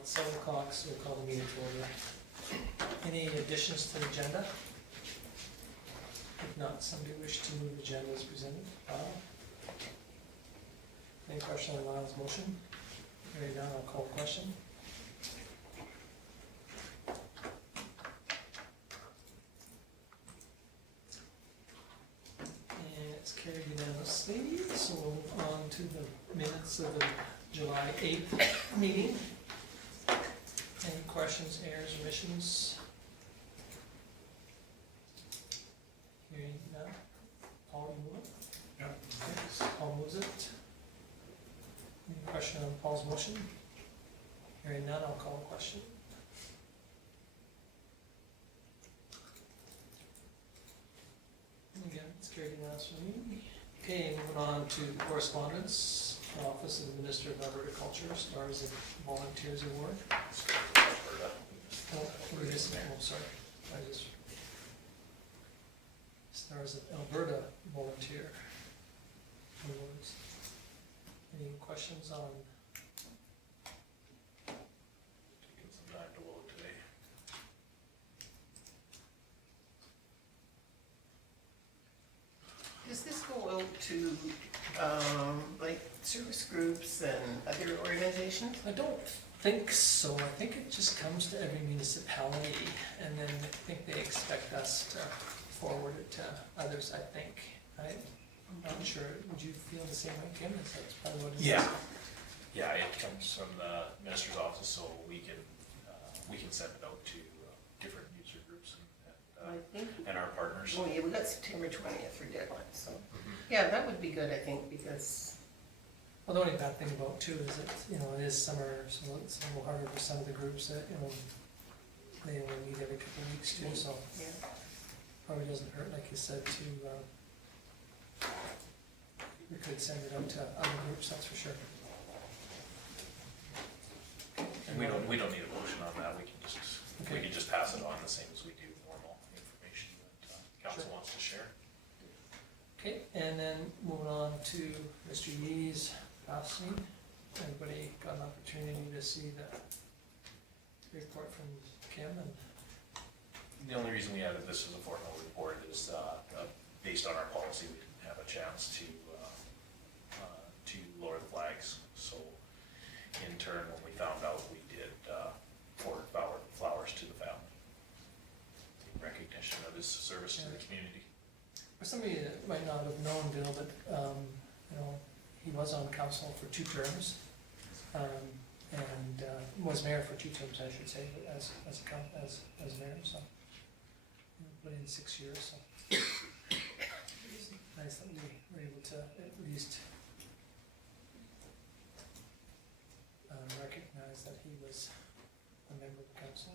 It's 7 o'clock, so we'll call the meeting to order. Any additions to the agenda? If not, somebody wish to move the agenda as presented? Any question on Lyle's motion? Hearing none, I'll call the question. And it's carried unanimously, so we'll move on to the minutes of the July 8th meeting. Any questions, errors, omissions? Hearing none. Paul, you move it? Yep. Okay, Paul moves it. Any question on Paul's motion? Hearing none, I'll call the question. And again, it's carried unanimously. Okay, moving on to correspondence. Office of the Minister of Alberta Culture, Stars and Volunteers Award. Oh, sorry. Stars of Alberta Volunteer Awards. Any questions on? Taking some time to load today. Does this go out to, like, service groups and other organizations? I don't think so. I think it just comes to every municipality, and then I think they expect us to forward it to others, I think. I'm not sure. Would you feel the same way, Kim? That's probably what it is. Yeah, it comes from the minister's office, so we can send it out to different user groups I think, and our partners. well, yeah, we got September 20th for deadline, so, yeah, that would be good, I think, because, Well, the only bad thing about too is that, it is summer, so it's a little harder for some of the groups that, they only meet every couple of weeks too, so yeah. probably doesn't hurt, like you said, to, we could send it out to other groups, that's for sure. And we don't need a motion on that, we can just pass it on the same as we do normal information that council Sure. wants to share. Okay, and then moving on to Mr. Yee's Passing. Everybody got an opportunity to see the report from Kim and The only reason we added this as a formal report is based on our policy, we didn't have a chance to lower the flags. So in turn, when we found out, we did forward flowers to the family in recognition of his service to the community. for somebody that might not have known Bill, but, he was on council for 2 terms. And was mayor for 2 terms, I should say, as mayor, so. Put in 6 years, so. It's nice that we were able to at least recognize that he was a member of the council.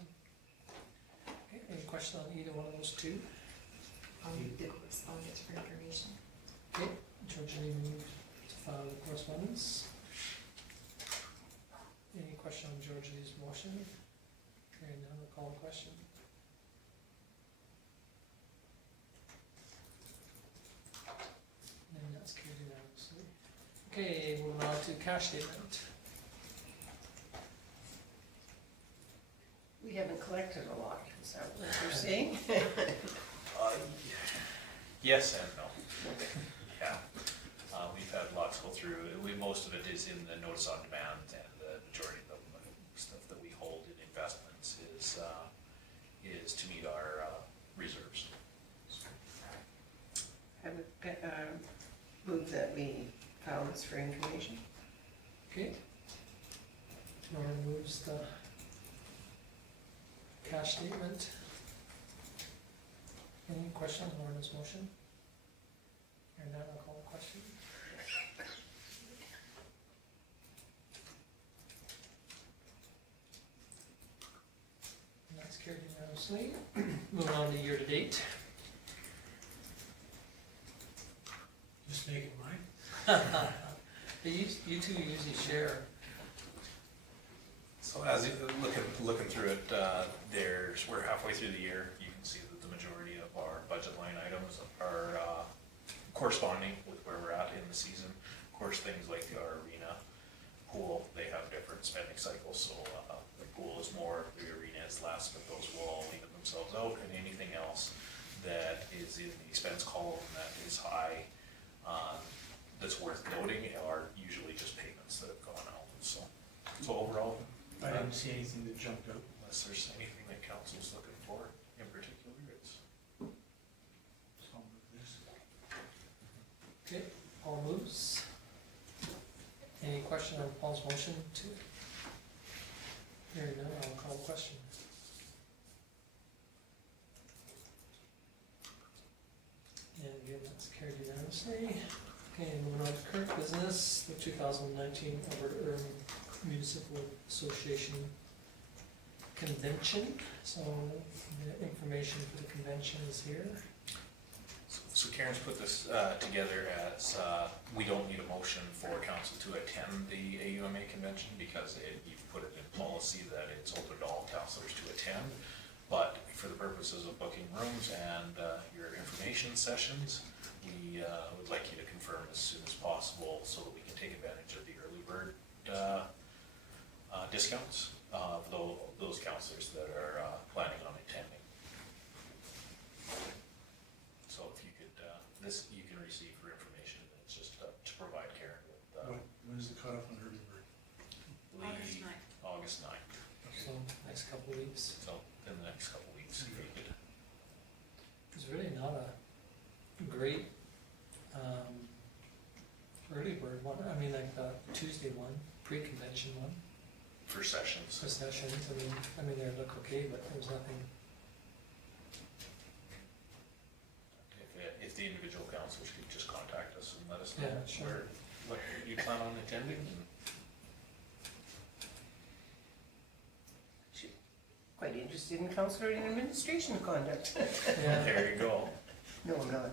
Okay, any question on either one of those 2? The correspondence for information. Okay, Georgie moved to file the correspondence. Any question on Georgie's motion? Hearing none, I'll call the question. And that's carried unanimously. Okay, moving on to cash statement. We haven't collected a lot, is that what you're saying? Yes and no. Yeah, we've had lots go through. Most of it is in the notice on demand, and the majority of the stuff that we hold in investments is to meet our reserves. I would move that we file this for information. Okay. Nora moves the cash statement. Any question on Lorna's motion? Hearing none, I'll call the question. And that's carried unanimously. Moving on to year-to-date. Just making mine. You two usually share. So as you looking through it, we're halfway through the year. You can see that the majority of our budget line items are corresponding with where we're at in the season. Of course, things like our arena, pool, they have different spending cycles, so more, the arenas less, but those will all even themselves out, and anything else that is in the expense column that is high, that's worth noting are usually just payments that have gone out, so overall, I didn't see anything that jumped out. unless there's anything that council's looking for in particular, it's. So I'll move this. Okay, Paul moves. Any question on Paul's motion to? Hearing none, I'll call the question. And again, that's carried unanimously. Okay, moving on to current business, the 2019 Alberta Urban Municipal Association Convention. So the information for the convention is here. So Karen's put this together as, we don't need a motion for council to attend the AUMA convention because you've put it in policy that it's open to all councilors to attend. But for the purposes of booking rooms and your information sessions, we would like you to confirm as soon as possible so that we can take advantage of the early bird discounts of those councilors that are planning on attending. So if you could, this you can receive for information, it's just to provide Karen with When is the cutoff on early bird? August 9th. August 9th. So next couple of weeks. So in the next couple of weeks, if you could. There's really not a great early bird one. I mean, like the Tuesday one, pre-convention one, For sessions. for sessions. I mean, they look okay, but there's nothing. If the individual councilors could just contact us and let us know Yeah, sure. what you plan on attending. Quite interested in councillor and administration conduct. Yeah. There you go. No, I'm not.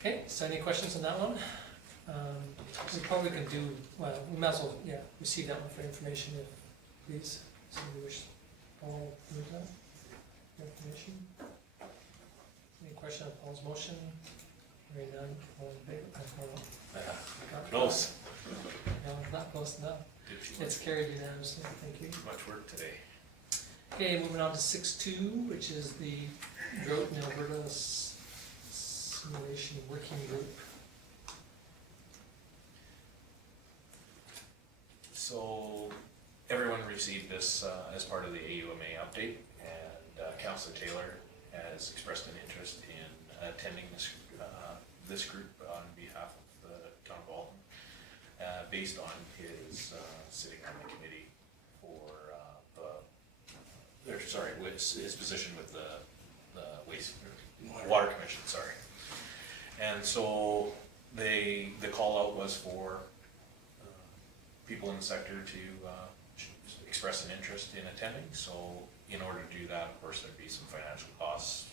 Okay, so any questions on that one? We probably can do, well, we might as well, yeah, receive that one for information if, please. Somebody wish, Paul, move that, information? Any question on Paul's motion? Hearing none, all in favor? Not Close. No, not close enough. Did too It's carried unanimously, thank you. much work today. Okay, moving on to 6.2, which is the Drought in Alberta Simulation Working Group. So everyone received this as part of the AUMA update, and Councillor Taylor has expressed an interest in attending this group on behalf of the town of Vulcan, based on his sitting on the committee for his position with the Water Commission, sorry. And so the call out was for people in the sector to express an interest in attending. So in order to do that, of course, there'd be some financial costs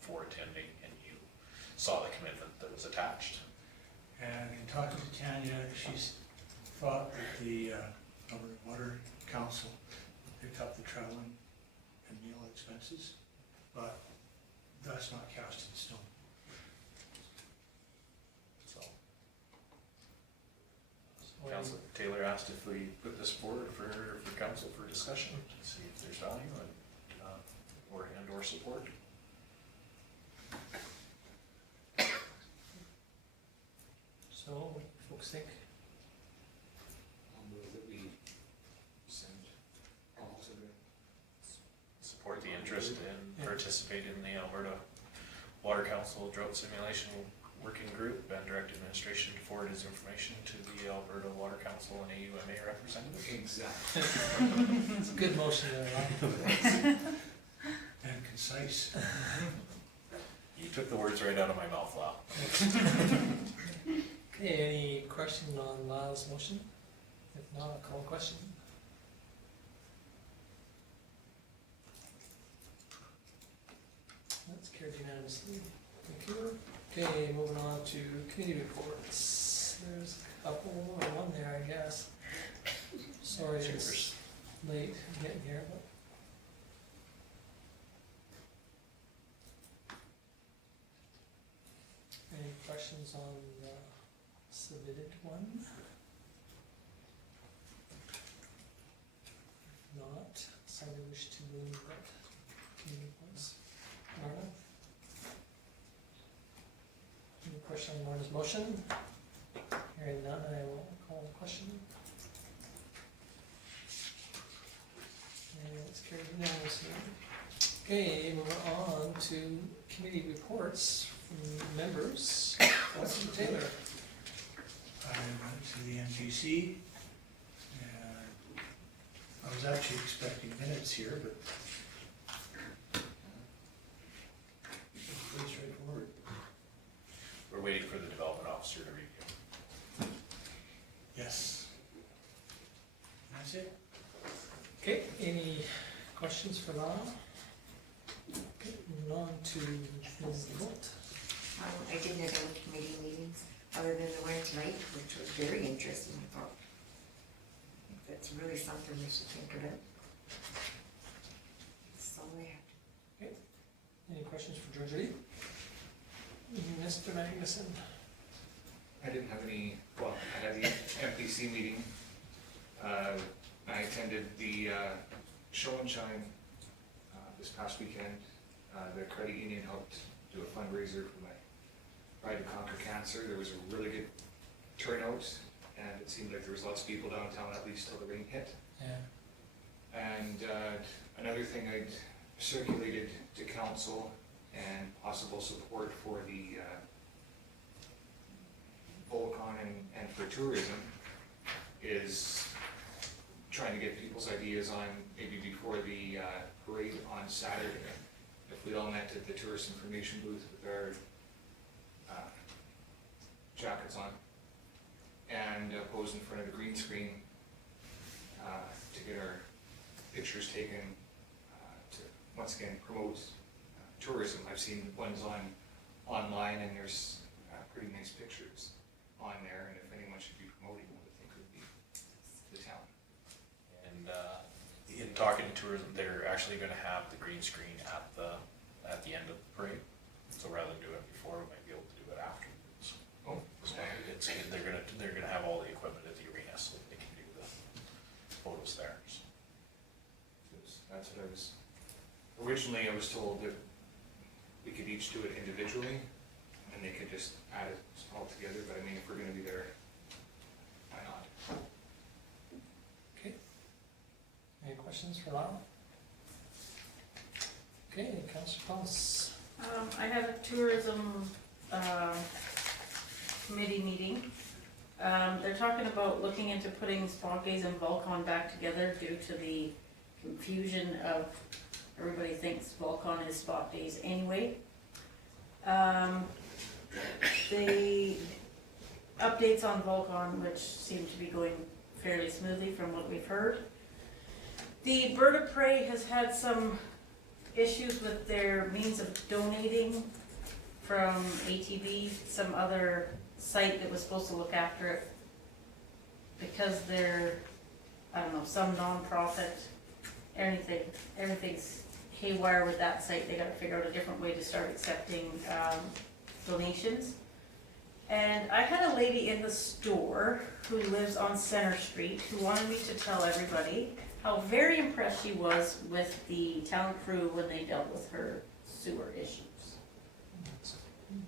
for attending, and you saw the commitment that was attached. And in talking to Tanya, she's thought that the Alberta Water Council picked up the traveling and meal expenses, but that's not cast in stone. So Councillor Taylor asked if we put this forward for council for discussion, to see if there's value and or support. So, what do folks think? I'll move that we send Paul to the. Support the interest and participate in the Alberta Water Council Drought Simulation Working Group, and direct administration to forward his information to the Alberta Water Council and AUMA representatives. Exactly. It's a good motion there, Rob. And concise. You took the words right out of my mouth, Lau. Okay, any question on Lyle's motion? If not, I'll call a question. That's carried unanimously. Thank you. Okay, moving on to committee reports. There's a couple, or one there, I guess. Sorry it's Cheers. late getting here, but. Any questions on the submitted one? not, somebody wish to move that committee points. Lorna? Any question on Lorna's motion? Hearing none, I will call the question. And it's carried unanimously. Okay, moving on to committee reports from members. Councillor Taylor. I went to the MPC, and I was actually expecting minutes here, but it's pretty straightforward. We're waiting for the development officer to review. Yes. That's it. Okay, any questions for Lana? Okay, moving on to Ms. DeBolt. I didn't have any committee meetings other than the one tonight, which was very interesting, I thought. I think that's really something we should think about. That's all I have. Any questions for George Reed? Mr. Magnuson? I didn't have any, well, I had the MPC meeting. I attended the show and shine this past weekend. The credit union helped do a fundraiser for my Ride to Conquer Cancer. There was a really good turnout, and it seemed like there was lots of people downtown, at least till the rain hit. Yeah. And another thing I'd circulated to council and possible support for the Vulcan and for tourism is trying to get people's ideas on maybe before the parade on Saturday. If we all met at the tourist information booth with our jackets on and pose in front of the green screen to get our pictures taken to once again promote tourism. I've seen ones online, and there's pretty nice pictures on there, and if anyone should be promoting, I would think it would be the town. And in talking to tourism, they're actually gonna have the green screen at the end of the parade. So rather than do it before, we might be able to do it afterwards. Oh, So they're gonna have all the equipment at the arena, so they can do the photos there. that's what I was, originally I was told that we could each do it individually, and they could just add it all together, but I mean, if we're gonna be there, why not? Okay. Any questions for Lana? Okay, Councillor Thomas. I have a tourism committee meeting. They're talking about looking into putting Spot Days and Vulcan back together due to the confusion of everybody thinks Vulcan is Spot Days anyway. The updates on Vulcan, which seem to be going fairly smoothly from what we've heard. The Bird of Prey has had some issues with their means of donating from ATV, some other site that was supposed to look after it, because they're, I don't know, some non-profit, everything's haywire with that site. They gotta figure out a different way to start accepting donations. And I had a lady in the store who lives on Center Street who wanted me to tell everybody how very impressed she was with the town crew when they dealt with her sewer issues. In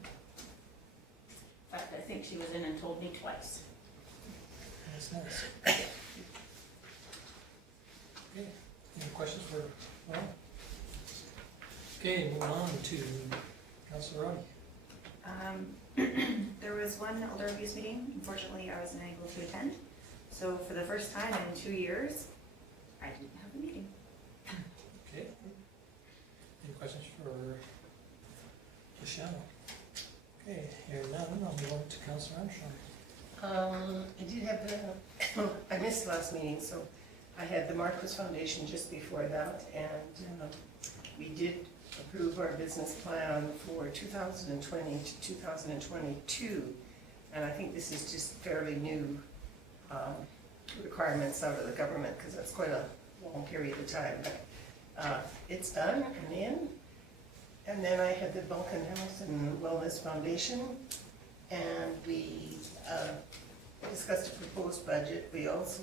fact, I think she was in and told me twice. That's nice. Okay, any questions for Lana? Okay, moving on to Councillor Roddy. There was one elder abuse meeting. Unfortunately, I wasn't able to attend. So for the first time in 2 years, I didn't have a meeting. Okay. Any questions for Michelle? Okay, hearing none, I'll move on to Councillor Armstrong. I did have I missed the last meeting, so I had the Marcos Foundation just before that, and we did approve our business plan for 2020 to 2022, and I think this is just fairly new requirements out of the government, because that's quite a long period of time, but it's done and in. And then I had the Vulcan Health and Wellness Foundation, and we discussed a proposed budget. We also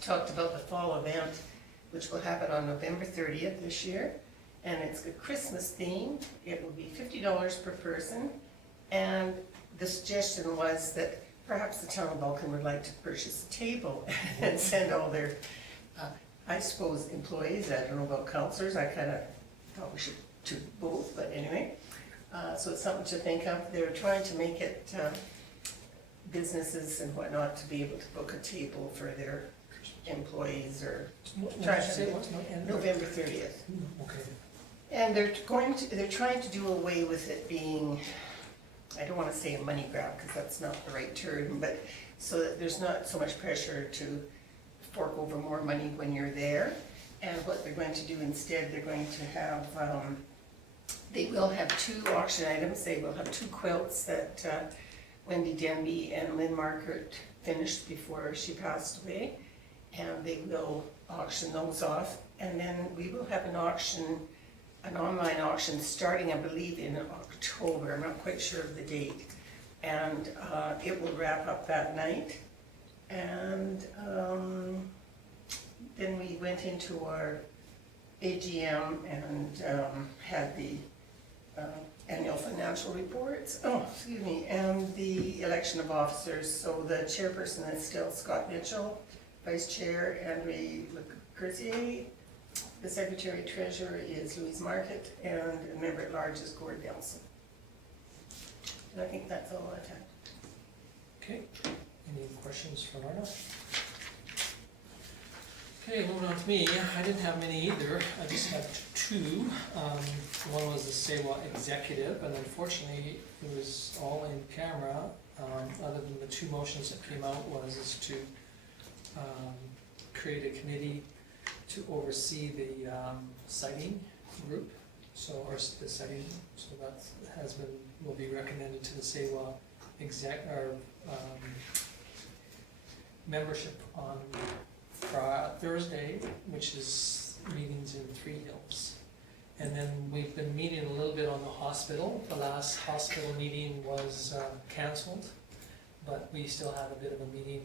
talked about the fall event, which will happen on November 30th this year. And it's a Christmas theme. It will be $50 per person. And the suggestion was that perhaps the town of Vulcan would like to purchase a table and send all their, I suppose, employees. I don't know about councillors. I kind of thought we should do both, but anyway. So it's something to think of. They're trying to make it businesses and whatnot to be able to book a table for their employees or What did you say it was? November 30th. Okay. And they're trying to do away with it being, I don't want to say a money grab because that's not the right term, but so that there's not so much pressure to fork over more money when you're there. And what they're going to do instead, they're going to have, they will have 2 auction items. They will have 2 quilts that Wendy Denby and Lynn Margaret finished before she passed away. And they will auction those off. And then we will have an auction, an online auction starting, I believe, in October. I'm not quite sure of the date. And it will wrap up that night. And then we went into our AGM and had the annual financial reports, and the election of officers. So the chairperson is still Scott Mitchell, vice chair Henry Lecurcier, the secretary treasurer is Louise Market, and a member at large is Gord Nelson. And I think that's all I've had. Okay, any questions for Lorna? Okay, moving on to me. I didn't have many either. I just had 2. One was the CAO executive, and unfortunately, it was all in camera. Other than the 2 motions that came out was to create a committee to oversee the siting group, so, or the siting, so that will be recommended to the CAO exec, or membership on Thursday, which is meetings in Three Hills. And then we've been meeting a little bit on the hospital. The last hospital meeting was cancelled, but we still have a bit of a meeting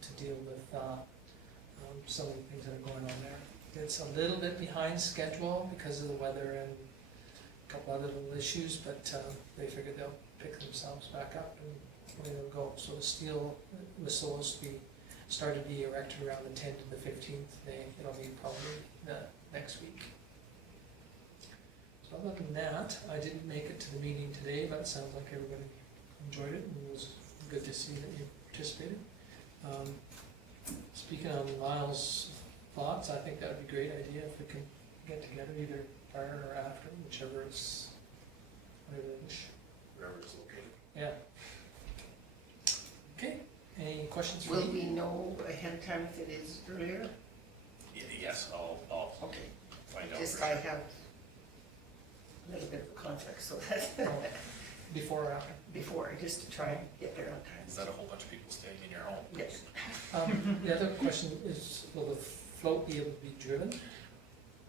to deal with some of the things that are going on there. It's a little bit behind schedule because of the weather and a couple other little issues, but they figured they'll pick themselves back up and away they'll go. So the steel was supposed to be started to be erected around the 10th to the 15th. It'll be probably next week. So other than that, I didn't make it to the meeting today, but it sounds like everybody enjoyed it and it was good to see that you participated. Speaking on Lyle's thoughts, I think that would be a great idea if we can get together either prior or after, whichever is, whatever they wish. Wherever it's located. Yeah. Okay, any questions for Will me? we know ahead of time if it is earlier? Yes, I'll Okay. find out. Just for I sure. have a little bit of a conflict, so that Before or after? before, just to try and get there on time. Is that a whole bunch of people staying in your home? Yes. The other question is, will the float be able to be driven?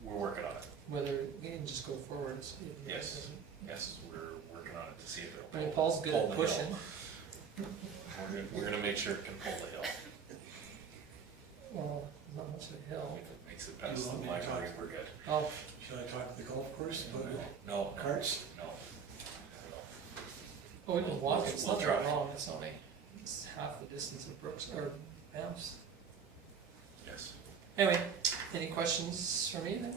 We're working on it. Whether you can just go forwards? Yes. Yes, we're working on it to see if it'll I mean, pull- Paul's good pull at the pushing. hill. We're gonna make sure it can pull the hill. Well, not much of a hill. If it makes it past the library, we're good. Oh, Should I talk to the golf course about it? No, Carts? no. oh, we can walk it, it's We'll not try. that long, it's only, it's half the distance of Brooks, or Banff's. Yes. Anyway, any questions for me then?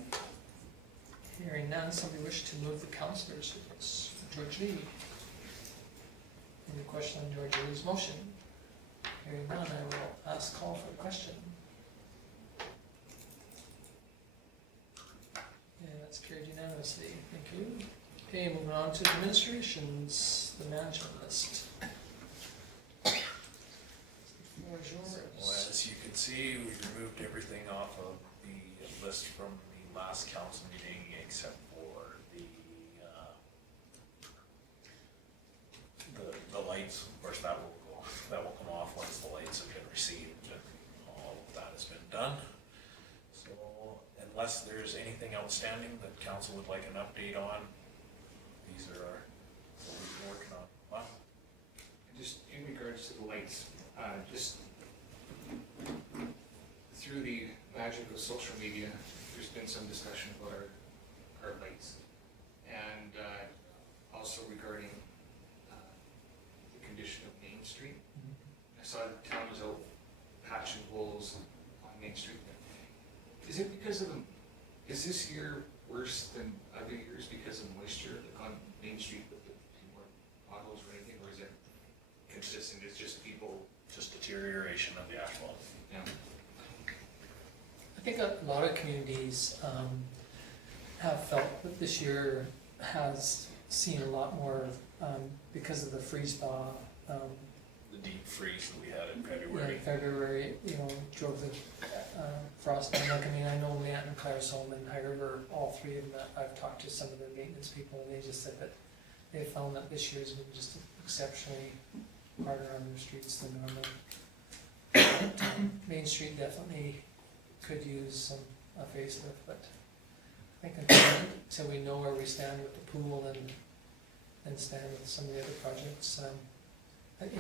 Hearing none, somebody wish to move the councillors' reports. George Lee. Any question on George Lee's motion? Hearing none, I will call for a question. And that's carried unanimously, thank you. Okay, moving on to administrations, the management list. The floor is Well, yours. as you can see, we removed everything off of the list from the last council meeting except for the lights. Of course, that will come off once the lights have been received and all of that has been done. So unless there's anything outstanding that council would like an update on, these are what we've been working on. Wow. Just in regards to the lights, just through the magic of social media, there's been some discussion about our lights. And also regarding the condition of Main Street. I saw the town was out patching holes on Main Street. Is it because of is this year worse than other years because of moisture on Main Street with the more potholes or anything, or is it consistent? It's just people. Just deterioration of the asphalt. Yeah. I think a lot of communities have felt that this year has seen a lot more because of the freeze thaw. The deep freeze that we had in Yeah, February. February, drove the frost down. Like, I mean, I know Matt and Claire's home and High River, all three of them, I've talked to some of the maintenance people, and they just said that they found that this year's been just exceptionally harder on their streets than normal. But, Main Street definitely could use a facelift, but I think until we know where we stand with the pool and stand with some of the other projects,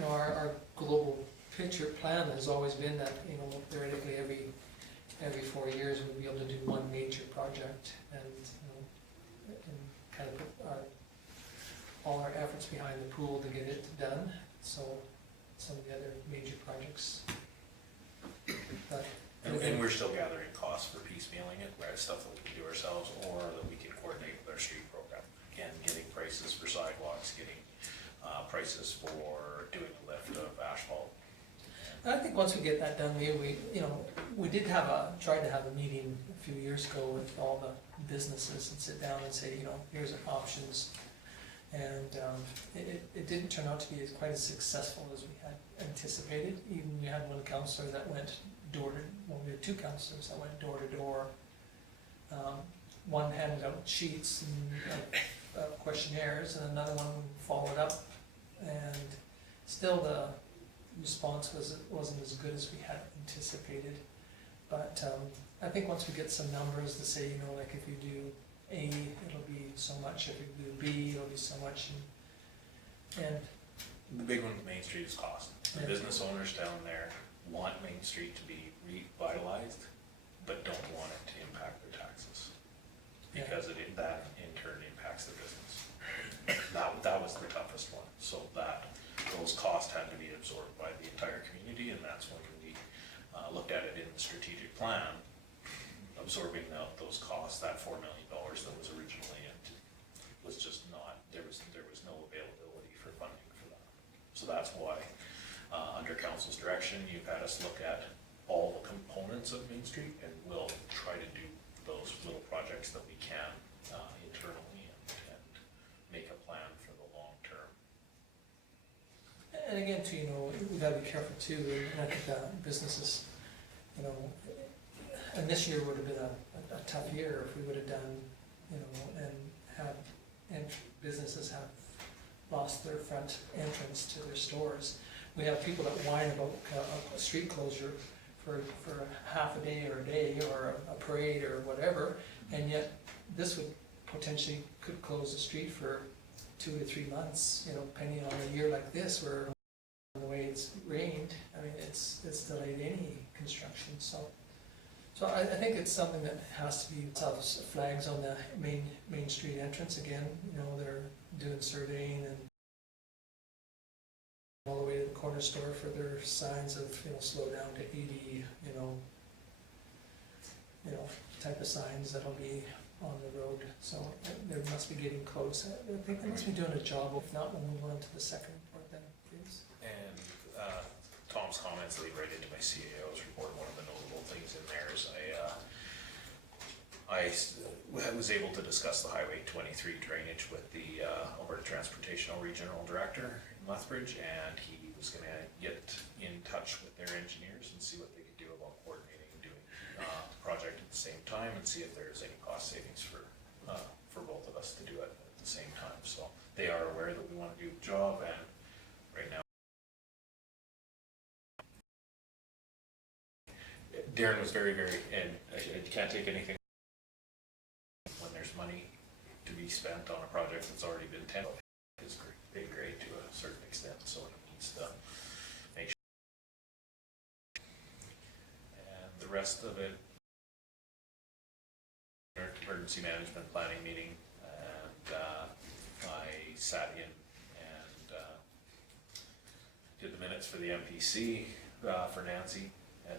our global picture plan has always been that, theoretically every 4 years we'll be able to do one major project and kind of put all our efforts behind the pool to get it done. So some of the other major projects. But And we're still gathering costs for piecemealing it, right? Stuff that we can do ourselves or that we can coordinate with our street program. Again, getting prices for sidewalks, getting prices for doing a lift of asphalt. I think once we get that done, we did tried to have a meeting a few years ago with all the businesses and sit down and say, here's our options. And it didn't turn out to be quite as successful as we had anticipated. Even we had one councillor that went we had two councillors that went door to door. One handed out sheets and questionnaires, and another one followed up. And still the response wasn't as good as we had anticipated. But I think once we get some numbers to say, like if you do A, it'll be so much, if you do B, it'll be so much. And The big one with Main Street is cost. The business owners down there want Main Street to be revitalized, but don't want it to impact their taxes. Because that in turn impacts the business. That was the toughest one. So those costs had to be absorbed by the entire community, and that's when we looked at it in the strategic plan, absorbing out those costs. That $4 million that was originally in was just not, there was no availability for funding for that. So that's why, under council's direction, you've had us look at all the components of Main Street, and we'll try to do those little projects that we can internally and make a plan for the long term. And again, too, we gotta be careful too, and I think that businesses, and this year would have been a tough year if we would have done, and businesses have lost their front entrance to their stores. We have people that whine about a street closure for half a day or a day or a parade or whatever, and yet this would potentially could close the street for 2 to 3 months, depending on a year like this where the way it's rained, it's delayed any construction. So I think it's something that has to be flags on the main street entrance again. They're doing surveying and all the way to the corner store for their signs of slow down to 80, type of signs that'll be on the road. So they must be getting close. I think they must be doing a job. If not, we'll move on to the second report then, please. And Tom's comments lead right into my CAO's report. One of the notable things in there is I was able to discuss the Highway 23 drainage with the Alberta Transportation Regional Director in Lethbridge, and he was going to get in touch with their engineers and see what they could do about coordinating and doing the project at the same time, and see if there's any cost savings for both of us to do it at the same time. So they are aware that we want to do the job, and right now Darren was very, very, and I can't take anything when there's money to be spent on a project that's already been tendered. It's been great to a certain extent, so it needs to make sure. And the rest of it emergency management planning meeting, and I sat in and did the minutes for the MPC for Nancy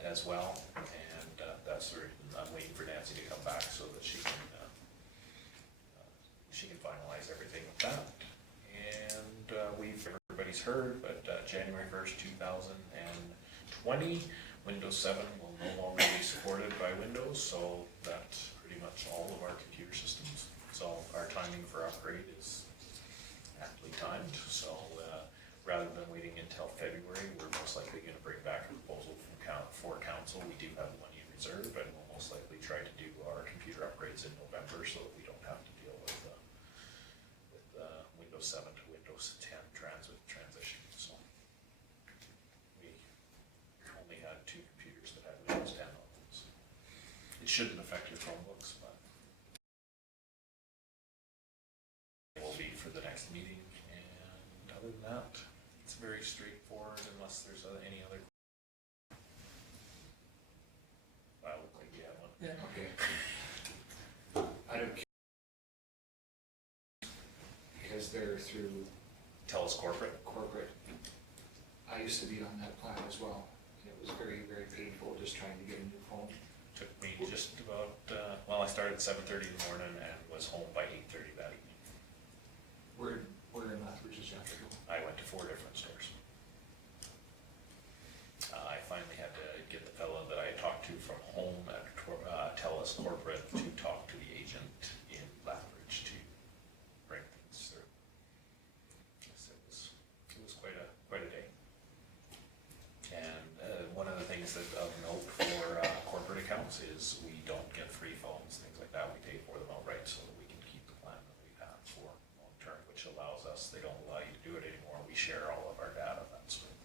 as well, and that's the reason I'm waiting for Nancy to come back so that she can finalize everything with that. And everybody's heard, but January 1st, 2020, Windows 7 will no longer be supported by Windows, so that's pretty much all of our computer systems. So our timing for upgrade is aptly timed, so rather than waiting until February, we're most likely going to bring back a proposal for council. We do have money in reserve, and we'll most likely try to do our computer upgrades in November so that we don't have to deal with Windows 7 to Windows 10 transition. So we only had 2 computers that had Windows 10 on them. So it shouldn't affect your Chromebooks, but it will be for the next meeting. And other than that, it's very straightforward unless there's any other. I look like you have one. Yeah. Okay. Because they're through TELUS corporate. I used to be on that plan as well. It was very, very painful just trying to get a new phone. Took me just about, I started at 7:30 in the morning and was home by 8:30 that evening. Where in Lethbridge did you have to go? I went to 4 different stores. I finally had to get the fellow that I talked to from home at TELUS corporate to talk to the agent in Lethbridge to bring things through. It was quite a day. And one of the things that of note for corporate accounts is we don't get free phones, things like that. We pay for them outright so that we can keep the plan that we have for long term, which allows us, they don't allow you to do it anymore. We share all of our data, that sort of thing.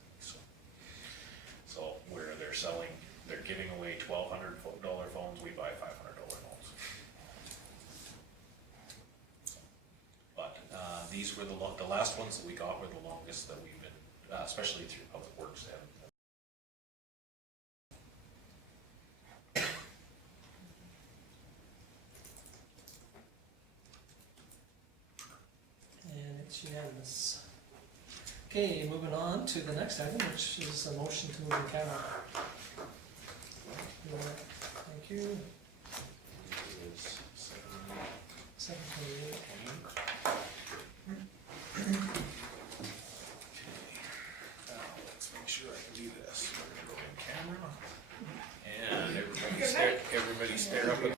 So where they're giving away $1,200 phones, we buy $500 phones. But these were the last ones that we got were the longest that we've been, especially through Public Works. And it's unanimous. Okay, moving on to the next item, which is a motion to move in camera. Thank you. It is 7:28. Now, let's make sure I can do this. We're gonna go in camera. And everybody stare up at.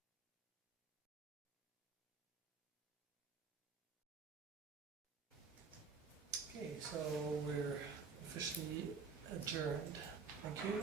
Okay, so we're officially adjourned. Thank you.